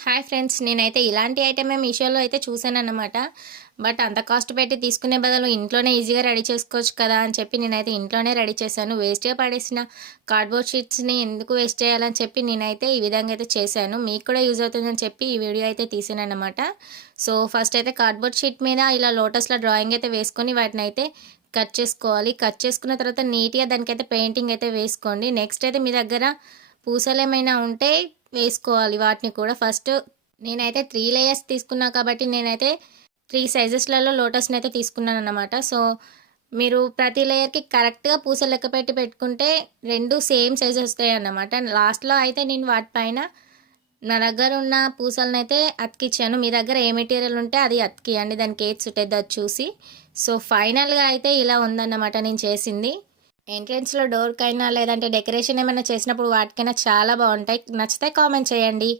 Hi friends, నేనైతే ఇలాంటి ఐటమే మీషోలో అయితే చూసానన్నమాట. బట్ అంత కాస్ట్ పెట్టి తీసుకునే బదులు ఇంట్లోనే ఈజీగా రెడీ చేసుకోవచ్చు కదా అని చెప్పి నేనైతే ఇంట్లోనే రెడీ చేశాను. వేస్ట్‌గా పడేసిన కార్డ్‌బోర్డ్ షీట్స్‌ని ఎందుకు వేస్ట్ చేయాలని చెప్పి నేనైతే ఈ విధంగా అయితే చేశాను. మీకు కూడా యూజ్ అవుతుందని చెప్పి ఈ వీడియో అయితే తీసానన్నమాట. సో ఫస్ట్ అయితే కార్డ్‌బోర్డ్ షీట్ మీద ఇలా లోటస్‌లా డ్రాయింగ్ అయితే వేసుకొని వాటినైతే కట్ చేసుకోవాలి. కట్ చేసుకున్న తర్వాత నీట్‌గా దానికైతే పెయింటింగ్ అయితే వేసుకోండి. నెక్స్ట్ అయితే మీ దగ్గర పూసలేమైనా ఉంటే వేసుకోవాలి వాటిని కూడా. ఫస్ట్ నేనైతే 3 లేయర్స్ తీసుకున్నా కాబట్టి నేనైతే 3 సైజెస్లలో లోటస్ని అయితే తీసుకున్నానన్నమాట. సో మీరు ప్రతి లేయర్కి కరెక్ట్గా పూసలు లెక్క పెట్టి పెట్టుకుంటే రెండు సేమ్ సైజ్ వస్తాయి అన్నమాట. లాస్ట్లో అయితే నేను వాటిపైన నా దగ్గర ఉన్న పూసలను అయితే అతికిచ్చాను. మీ దగ్గర ఏ మెటీరియల్ ఉంటే అది అతికియండి, దానికి ఏది సుట్ అవుతుందో అది చూసి. సో ఫైనల్గా అయితే ఇలా ఉందన్నమాట నేను చేసింది. ఎంట్రన్స్లో డోర్కైనా లేదంటే డెకరేషన్ ఏమైనా చేసినప్పుడు వాటికైనా చాలా బాగుంటాయి. నచ్చితే కామెంట్ చేయండి.